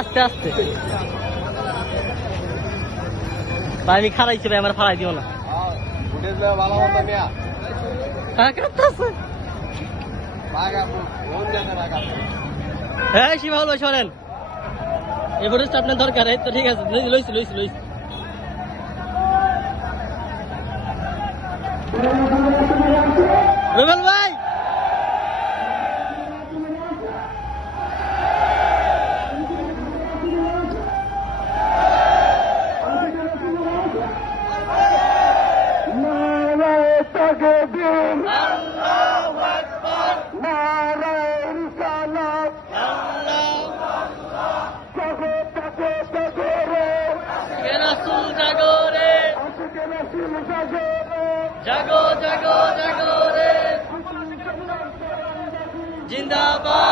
আস্তে আস্তে ভাই আমি খারাইছি ভাই আমার ফাড়াই দিও না হ্যাঁ শিবাউল ভাই শোনেন এই ফুটেজটা আপনার দরকার তো ঠিক আছে লইছি লইছি লইছি রুবেল ভাই জাগো জাগো জাগো রে জিন্দাবাদ